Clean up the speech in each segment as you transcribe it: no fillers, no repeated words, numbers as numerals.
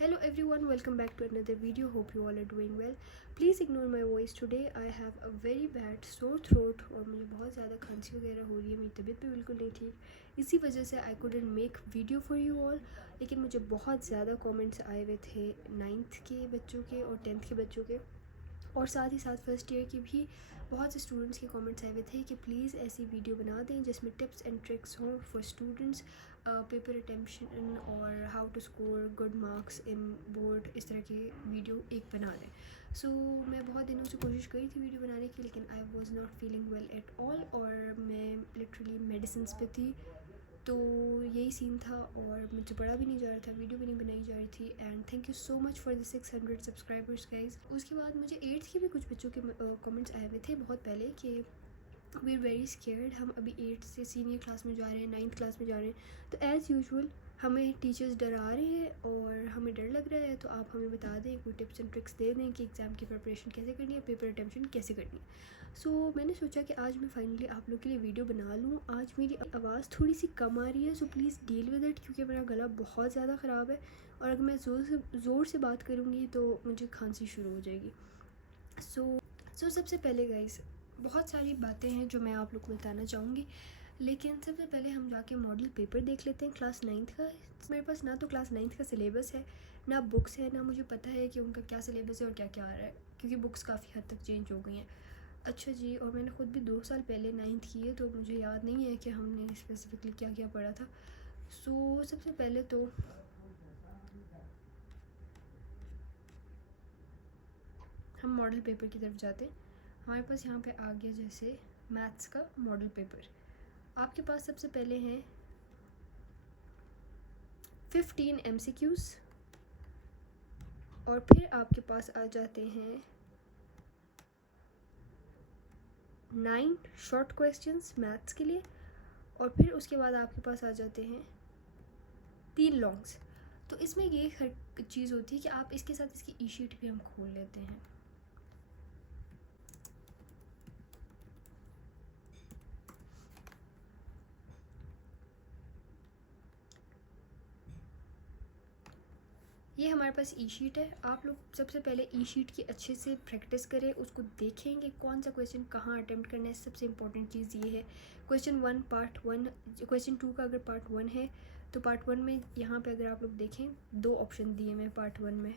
Hello everyone, welcome back to another video. Hope you all are doing well. Please ignore my voice today. I have a very bad sore throat और मुझे बहुत ज़्यादा खांसी वगैरह हो रही है. मेरी तबीयत भी बिल्कुल नहीं ठीक. इसी वजह से I couldn't make video for you all. लेकिन मुझे बहुत ज़्यादा कमेंट्स आए हुए थे 9th के बच्चों के और 10th के बच्चों के, और साथ ही साथ फर्स्ट ईयर के भी बहुत से स्टूडेंट्स के कमेंट्स आए हुए थे कि प्लीज़ ऐसी वीडियो बना दें जिसमें टिप्स एंड ट्रिक्स हों फॉर स्टूडेंट्स, पेपर अटेम्पशन और how to score good marks in board. इस तरह की वीडियो एक बना दें. सो मैं बहुत दिनों से कोशिश करी थी वीडियो बनाने की, लेकिन I was not feeling well at all और मैं लिटरली मेडिसिन पे थी. तो यही सीन था और मुझे पढ़ा भी नहीं जा रहा था, वीडियो भी नहीं बनाई जा रही थी. And thank you so much for the 600 subscribers guys. उसके बाद मुझे 8th के भी कुछ बच्चों के कमेंट्स आए हुए थे बहुत पहले कि वी आर वेरी स्केयर्ड, हम अभी 8th से सीनियर क्लास में जा रहे हैं, 9th क्लास में जा रहे हैं, तो एज़ यूजुअल हमें टीचर्स डरा रहे हैं और हमें डर लग रहा है. तो आप हमें बता दें, कोई टिप्स एंड ट्रिक्स दे दें कि एग्ज़ाम की प्रिपरेशन कैसे करनी है, पेपर अटेम्पशन कैसे करनी है. सो मैंने सोचा कि आज मैं फाइनली आप लोग के लिए वीडियो बना लूँ. आज मेरी आवाज़ थोड़ी सी कम आ रही है, so please deal with it, क्योंकि मेरा गला बहुत ज़्यादा ख़राब है और अगर मैं ज़ोर से बात करूँगी तो मुझे खांसी शुरू हो जाएगी. सो सबसे पहले गाइस, बहुत सारी बातें हैं जो मैं आप लोग को बताना चाहूँगी, लेकिन सबसे पहले हम जाके मॉडल पेपर देख लेते हैं क्लास 9th का. मेरे पास ना तो क्लास 9th का सिलेबस है, ना बुक्स है, ना मुझे पता है कि उनका क्या सिलेबस है और क्या क्या आ रहा है, क्योंकि बुक्स काफ़ी हद तक चेंज हो गई हैं. अच्छा जी, और मैंने ख़ुद भी 2 साल पहले 9th की है, तो मुझे याद नहीं है कि हमने स्पेसिफिकली क्या क्या पढ़ा था. सो सबसे पहले तो हम मॉडल पेपर की तरफ जाते हैं. हमारे पास यहाँ पे आ गया जैसे मैथ्स का मॉडल पेपर. आपके पास सबसे पहले हैं 15 MCQs और फिर आपके पास आ जाते हैं 9 शॉर्ट क्वेश्चंस मैथ्स के लिए, और फिर उसके बाद आपके पास आ जाते हैं 3 लॉन्ग्स. तो इसमें ये हर चीज़ होती है कि आप इसके साथ इसकी ई शीट भी हम खोल लेते हैं. ये हमारे पास ई शीट है. आप लोग सबसे पहले ई शीट की अच्छे से प्रैक्टिस करें, उसको देखेंगे कौन सा क्वेश्चन कहाँ अटेम्प्ट करना है. सबसे इम्पोर्टेंट चीज़ ये है, क्वेश्चन 1 पार्ट 1, क्वेश्चन 2 का अगर पार्ट 1 है तो पार्ट 1 में यहाँ पे अगर आप लोग देखें 2 ऑप्शन दिए हैं. पार्ट 1 में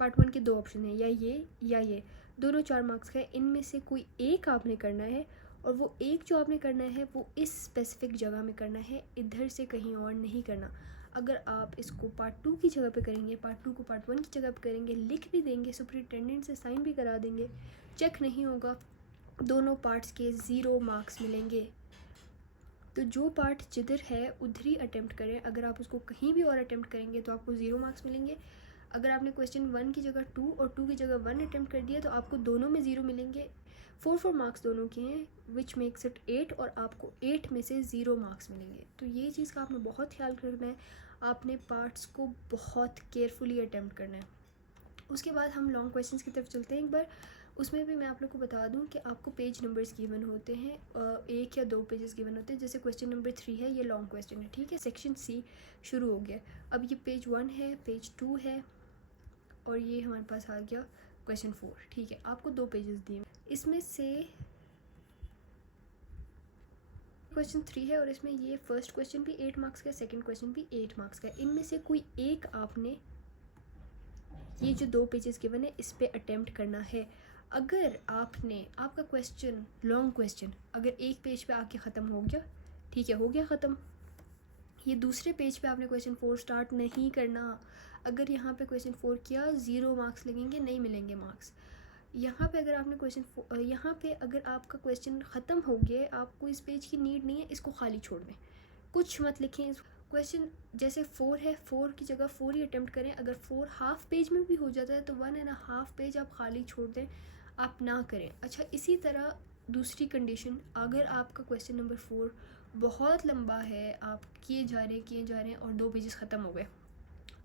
पार्ट 1 के 2 ऑप्शन हैं, या ये दोनों 4 मार्क्स का है. इनमें से कोई एक आपने करना है, और वो एक जो आपने करना है वो इस स्पेसिफिक जगह में करना है, इधर से कहीं और नहीं करना. अगर आप इसको पार्ट 2 की जगह पे करेंगे, पार्ट 2 को पार्ट 1 की जगह पे करेंगे, लिख भी देंगे, सुपरिटेंडेंट से साइन भी करा देंगे, चेक नहीं होगा, दोनों पार्ट्स के 0 मार्क्स मिलेंगे. तो जो पार्ट जिधर है उधर ही अटेम्प्ट करें. अगर आप उसको कहीं भी और अटेम्प्ट करेंगे तो आपको 0 मार्क्स मिलेंगे. अगर आपने क्वेश्चन 1 की जगह 2 और 2 की जगह 1 अटेम्प्ट कर दिया तो आपको दोनों में 0 मिलेंगे. 4 मार्क्स दोनों के हैं, विच मेक्स इट 8, और आपको 8 में से 0 मार्क्स मिलेंगे. तो ये चीज़ का आपने बहुत ख्याल रखना है. आपने पार्ट्स को बहुत केयरफुली अटेम्प्ट करना है. उसके बाद हम लॉन्ग क्वेश्चंस की तरफ चलते हैं एक बार. उसमें भी मैं आप लोग को बता दूं कि आपको पेज नंबर्स गिवन होते हैं, 1 या 2 पेजेस गिवन होते हैं. जैसे क्वेश्चन नंबर 3 है, ये लॉन्ग क्वेश्चन है, ठीक है. सेक्शन सी शुरू हो गया. अब ये पेज 1 है, पेज 2 है, और ये हमारे पास आ गया क्वेश्चन 4, ठीक है. आपको 2 पेजेस दिए. इसमें से क्वेश्चन 3 है और इसमें ये फर्स्ट क्वेश्चन भी 8 मार्क्स का है, सेकंड क्वेश्चन भी 8 मार्क्स का है. इनमें से कोई एक आपने ये जो 2 पेजेस गिवन है इस पे अटेम्प्ट करना है. अगर आपका क्वेश्चन लॉन्ग क्वेश्चन अगर एक पेज पे आके ख़त्म हो गया, ठीक है, हो गया ख़त्म, ये दूसरे पेज पे आपने क्वेश्चन 4 स्टार्ट नहीं करना. अगर यहाँ पे क्वेश्चन 4 किया, 0 मार्क्स लगेंगे, नहीं मिलेंगे मार्क्स. यहाँ पे अगर आपने यहाँ पे अगर आपका क्वेश्चन ख़त्म हो गया, आपको इस पेज की नीड नहीं है, इसको खाली छोड़ दें, कुछ मत लिखें. क्वेश्चन जैसे 4 है, 4 की जगह 4 ही अटेम्प्ट करें. अगर 4 हाफ पेज में भी हो जाता है तो 1.5 पेज आप खाली छोड़ दें, आप ना करें. अच्छा, इसी तरह दूसरी कंडीशन, अगर आपका क्वेश्चन नंबर 4 बहुत लंबा है, आप किए जा रहे हैं और 2 पेजेस ख़त्म हो गए,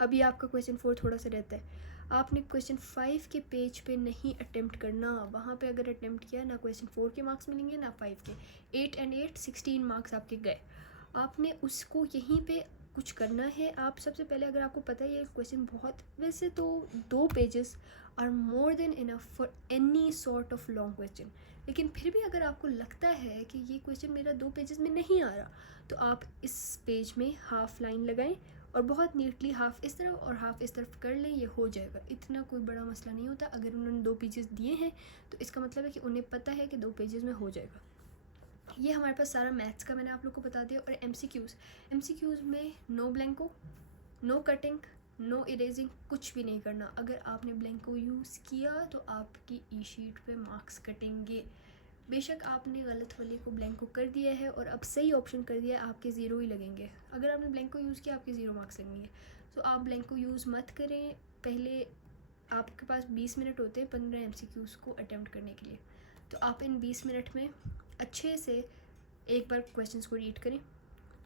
अभी आपका क्वेश्चन 4 थोड़ा सा रहता है, आपने क्वेश्चन 5 के पेज पे नहीं अटेम्प्ट करना. वहाँ पे अगर अटेम्प्ट किया, ना क्वेश्चन 4 के मार्क्स मिलेंगे ना 5 के. 8 और 8 16 मार्क्स आपके गए. आपने उसको यहीं पे कुछ करना है, आप सबसे पहले, अगर आपको पता है ये क्वेश्चन बहुत, वैसे तो 2 pages are more than enough for any sort of long question, लेकिन फिर भी अगर आपको लगता है कि ये क्वेश्चन मेरा 2 पेजेस में नहीं आ रहा, तो आप इस पेज में हाफ लाइन लगाएं और बहुत नीटली हाफ इस तरफ और हाफ इस तरफ कर लें, ये हो जाएगा। इतना कोई बड़ा मसला नहीं होता। अगर उन्होंने 2 पेजेस दिए हैं तो इसका मतलब है कि उन्हें पता है कि 2 पेजेस में हो जाएगा। ये हमारे पास सारा मैथ्स का मैंने आप लोग को बता दिया। और एमसीक्यूज़ में नो ब्लैंको, नो कटिंग, नो इरेजिंग, कुछ भी नहीं करना। अगर आपने ब्लैंको यूज़ किया तो आपकी ई शीट पे मार्क्स कटेंगे। बेशक आपने गलत वाले को ब्लैंको कर दिया है और अब सही ऑप्शन कर दिया है, आपके 0 ही लगेंगे। अगर आपने ब्लैंको यूज़ किया आपके 0 मार्क्स लगेंगे। तो आप ब्लैंको यूज़ मत करें। पहले आपके पास 20 मिनट होते हैं 15 एमसीक्यूज़ को अटैम्प्ट करने के लिए। तो आप इन 20 मिनट में अच्छे से एक बार क्वेश्चंस को रीड करें,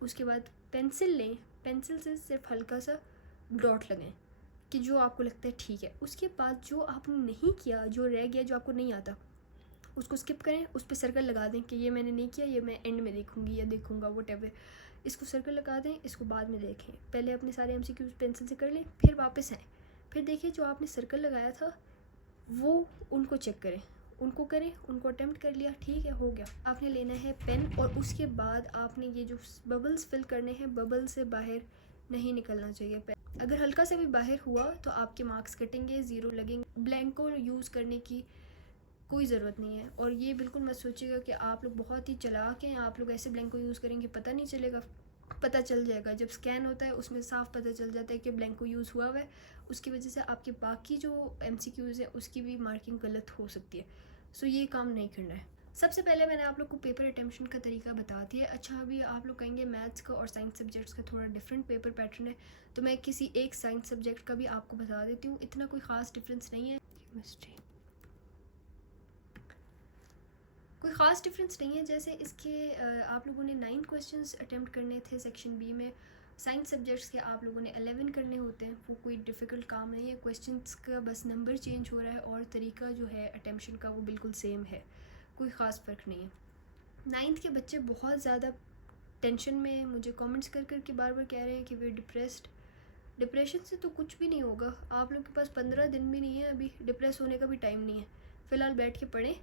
उसके बाद पेंसिल लें, पेंसिल से सिर्फ हल्का सा डॉट लगाएं कि जो आपको लगता है ठीक है। उसके बाद जो आपने नहीं किया, जो रह गया, जो आपको नहीं आता, उसको स्किप करें, उस पर सर्कल लगा दें कि ये मैंने नहीं किया, ये मैं एंड में देखूंगी या देखूंगा, वट इसको सर्कल लगा दें, इसको बाद में देखें। पहले अपने सारे एमसीक्यूज पेंसिल से कर लें, फिर वापस आएँ, फिर देखिए जो आपने सर्कल लगाया था वो उनको चेक करें, उनको करें, उनको अटेम्प्ट कर लिया, ठीक है, हो गया। आपने लेना है पेन और उसके बाद आपने ये जो बबल्स फिल करने हैं, बबल से बाहर नहीं निकलना चाहिए पेन। अगर हल्का से भी बाहर हुआ तो आपके मार्क्स कटेंगे, 0 लगेंगे। ब्लैंको यूज़ करने की कोई ज़रूरत नहीं है। और ये बिल्कुल मत सोचिएगा कि आप लोग बहुत ही चालाक हैं, आप लोग ऐसे ब्लैंको यूज़ करेंगे पता नहीं चलेगा। पता चल जाएगा, जब स्कैन होता है उसमें साफ पता चल जाता है कि ब्लैंको यूज़ हुआ है। उसकी वजह से आपके बाकी जो एमसीक्यूज़ हैं उसकी भी मार्किंग गलत हो सकती है। सो ये काम नहीं करना है। सबसे पहले मैंने आप लोग को पेपर अटेम्प्शन का तरीका बता दिया। अच्छा, अभी आप लोग कहेंगे मैथ्स का और साइंस सब्जेक्ट्स का थोड़ा डिफरेंट पेपर पैटर्न है, तो मैं किसी एक साइंस सब्जेक्ट का भी आपको बता देती हूँ। इतना कोई ख़ास डिफरेंस नहीं है, कोई ख़ास डिफरेंस नहीं है। जैसे इसके आप लोगों ने 9 क्वेश्चंस अटेम्प्ट करने थे सेक्शन बी में। साइंस सब्जेक्ट्स के आप लोगों ने 11 करने होते हैं। वो कोई डिफ़िकल्ट काम नहीं है, क्वेश्चंस का बस नंबर चेंज हो रहा है और तरीका जो है अटेम्प्शन का वो बिल्कुल सेम है, कोई ख़ास फ़र्क नहीं है। 9th के बच्चे बहुत ज़्यादा टेंशन में मुझे कमेंट्स कर कर के बार बार कह रहे हैं कि वे डिप्रेशन से तो कुछ भी नहीं होगा। आप लोग के पास 15 दिन भी नहीं है, अभी डिप्रेस होने का भी टाइम नहीं है। फ़िलहाल बैठ के पढ़ें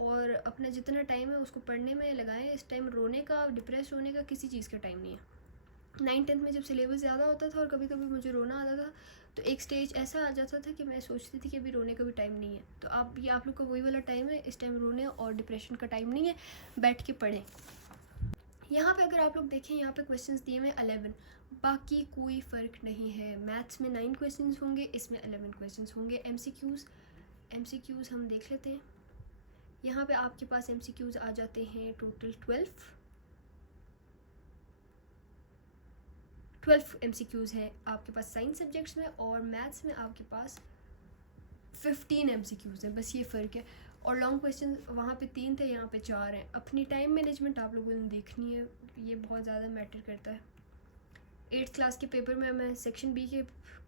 और अपना जितना टाइम है उसको पढ़ने में लगाएं। इस टाइम रोने का, डिप्रेस होने का किसी चीज़ का टाइम नहीं है। 9th-10th में जब सिलेबस ज़्यादा होता था और कभी कभी मुझे रोना आता था, तो एक स्टेज ऐसा आ जाता था कि मैं सोचती थी कि अभी रोने का भी टाइम नहीं है। तो आप लोग का वही वाला टाइम है। इस टाइम रोने और डिप्रेशन का टाइम नहीं है, बैठ के पढ़ें। यहाँ पे अगर आप लोग देखें, यहाँ पे क्वेश्चंस दिए हुए 11, बाकी कोई फ़र्क नहीं है। मैथ्स में 9 क्वेश्चंस होंगे, इसमें 11 क्वेश्चंस होंगे। एमसीक्यूज़ हम देख लेते हैं। यहाँ पे आपके पास एमसीक्यूज़ आ जाते हैं टोटल 12 एमसीक्यूज़ हैं आपके पास साइंस सब्जेक्ट्स में, और मैथ्स में आपके पास 15 एमसीक्यूज़ हैं। बस ये फ़र्क है। और लॉन्ग क्वेश्चन वहाँ पे 3 थे, यहाँ पे 4 हैं। अपनी टाइम मैनेजमेंट आप लोगों ने देखनी है, ये बहुत ज़्यादा मैटर करता है। 8th क्लास के पेपर में मैं सेक्शन बी के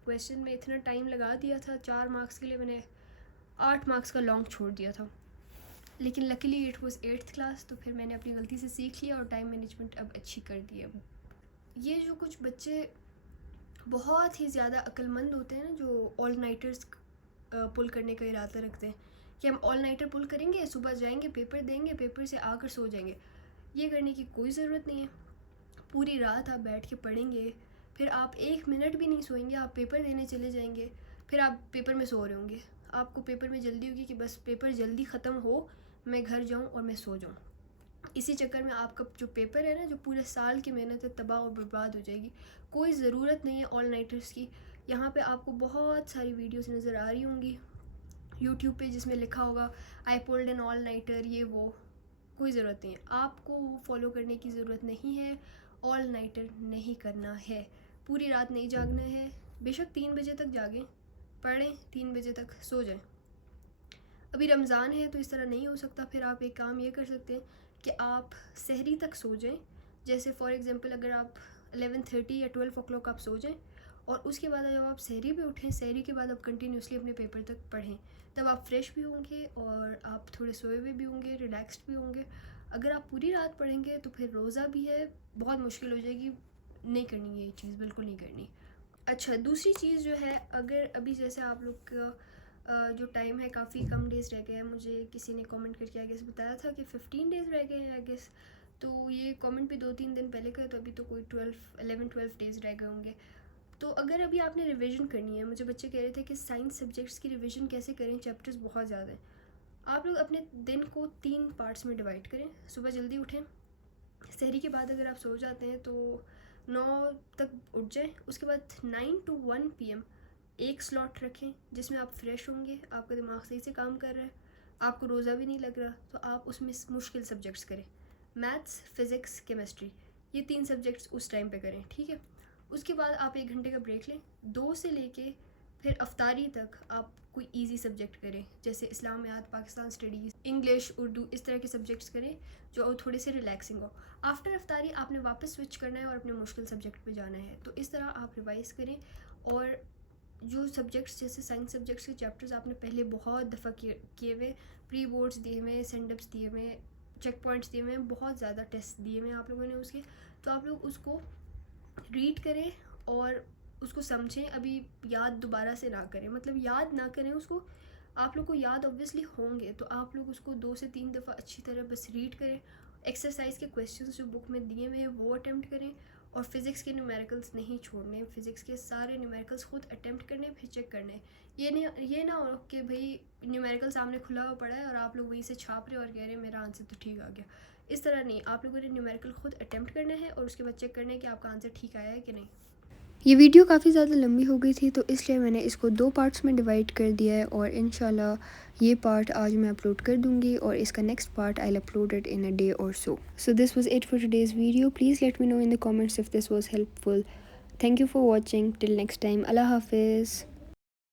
क्वेश्चन में इतना टाइम लगा दिया था, 4 मार्क्स के लिए मैंने 8 मार्क्स का लॉन्ग छोड़ दिया था। लेकिन luckily it was 8th class, तो फिर मैंने अपनी गलती से सीख लिया और टाइम मैनेजमेंट अब अच्छी कर दी है। ये जो कुछ बच्चे बहुत ही ज़्यादा अक्लमंद होते हैं ना, जो ऑल नाइटर्स पुल करने का इरादा रखते हैं कि हम ऑल नाइटर पुल करेंगे, सुबह जाएंगे, पेपर देंगे, पेपर से आकर सो जाएंगे, ये करने की कोई ज़रूरत नहीं है। पूरी रात आप बैठ के पढ़ेंगे, फिर आप 1 मिनट भी नहीं सोएंगे, आप पेपर देने चले जाएंगे, फिर आप पेपर में सो रहे होंगे। आपको पेपर में जल्दी होगी कि बस पेपर जल्दी ख़त्म हो, मैं घर जाऊं और मैं सो जाऊं। इसी चक्कर में आपका जो पेपर है ना, जो पूरे साल की मेहनत है, तबाह और बर्बाद हो जाएगी। कोई ज़रूरत नहीं है ऑल नाइटर्स की। यहाँ पे आपको बहुत सारी वीडियोस नज़र आ रही होंगी यूट्यूब पे, जिसमें लिखा होगा I pulled an all nighter, ये वो। कोई ज़रूरत नहीं है, आपको वो फॉलो करने की ज़रूरत नहीं है। ऑल नाइटर नहीं करना है, पूरी रात नहीं जागना है। बेशक 3 बजे तक जागें, पढ़ें, 3 बजे तक सो जाएं। अभी रमज़ान है तो इस तरह नहीं हो सकता। फिर आप एक काम ये कर सकते हैं कि आप सहरी तक सो जाएं। जैसे फॉर एग्ज़ाम्पल अगर आप 11:30 या 12 o'clock आप सो जाएं, और उसके बाद जब आप सहरी पे उठें, सहरी के बाद आप कंटिन्यूसली अपने पेपर तक पढ़ें। तब आप फ्रेश भी होंगे और आप थोड़े सोए हुए भी होंगे, रिलैक्स्ड भी होंगे। अगर आप पूरी रात पढ़ेंगे तो फिर रोज़ा भी है, बहुत मुश्किल हो जाएगी। नहीं करनी है ये चीज़, बिल्कुल नहीं करनी। अच्छा, दूसरी चीज़ जो है, अगर अभी जैसे आप लोग का जो टाइम है काफ़ी कम डेज़ रह गए हैं, मुझे किसी ने कमेंट करके आई गेस बताया था कि 15 डेज़ रह गए हैं आई गेस, तो ये कमेंट भी 2-3 दिन पहले का है, तो अभी तो कोई 11-12 डेज़ रह गए होंगे। तो अगर अभी आपने रिवीजन करनी है, मुझे बच्चे कह रहे थे कि साइंस सब्जेक्ट्स की रिवीजन कैसे करें, चैप्टर्स बहुत ज़्यादा हैं। आप लोग अपने दिन को 3 पार्ट्स में डिवाइड करें। सुबह जल्दी उठें, सहरी के बाद अगर आप सो जाते हैं तो 9 तक उठ जाएं। उसके बाद 9 to 1 PM एक स्लॉट रखें जिसमें आप फ्रेश होंगे, आपका दिमाग सही से काम कर रहा है, आपको रोज़ा भी नहीं लग रहा, तो आप उसमें मुश्किल सब्जेक्ट्स करें। मैथ्स, फिज़िक्स, केमिस्ट्री, ये 3 सब्जेक्ट्स उस टाइम पे करें, ठीक है। उसके बाद आप 1 घंटे का ब्रेक लें। 2 से लेके फिर अफ्तारी तक आप कोई इजी सब्जेक्ट करें, जैसे इस्लामियात, पाकिस्तान स्टडीज़, इंग्लिश, उर्दू, इस तरह के सब्जेक्ट्स करें जो थोड़े से रिलैक्सिंग हो। आफ्टर अफ्तारी आपने वापस स्विच करना है और अपने मुश्किल सब्जेक्ट पे जाना है। तो इस तरह आप रिवाइज़ करें, और जो सब्जेक्ट्स जैसे साइंस सब्जेक्ट्स के चैप्टर्स आपने पहले बहुत दफ़ा किए हुए, प्री बोर्ड्स दिए हुए, सेंडअप्स दिए हुए, चेक पॉइंट्स दिए हुए, बहुत ज़्यादा टेस्ट दिए हुए आप लोगों ने उसके, तो आप लोग उसको रीड करें और उसको समझें। अभी याद दोबारा से ना करें, मतलब याद ना करें उसको, आप लोग को याद ऑब्वियसली होंगे, तो आप लोग उसको 2 से 3 दफ़ा अच्छी तरह बस रीड करें। एक्सरसाइज के क्वेश्चंस जो बुक में दिए हुए हैं वो अटैम्प्ट करें, और फिज़िक्स के न्यूमेरिकल्स नहीं छोड़ने, फ़िज़िक्स के सारे न्यूमेरिकल्स खुद अटैम्प्ट करने, फिर चेक करने। ये ना हो कि भाई न्यूमेरिकल सामने खुला हुआ पड़ा है और आप लोग वहीं से छाप रहे हो और कह रहे हैं मेरा आंसर तो ठीक आ गया। इस तरह नहीं, आप लोगों ने न्यूमेरिकल खुद अटैम्प्ट करना है और उसके बाद चेक करना है कि आपका आंसर ठीक आया है कि नहीं। ये वीडियो काफ़ी ज़्यादा लंबी हो गई थी, तो इसलिए मैंने इसको 2 पार्ट्स में डिवाइड कर दिया है, और इंशाल्लाह ये पार्ट आज मैं अपलोड कर दूँगी, और इसका next part I will upload it in a day or so. So this was it for today's video. Please let me know in the comments if this was helpful. Thank you for watching. Till next time, अल्लाह हाफिज़।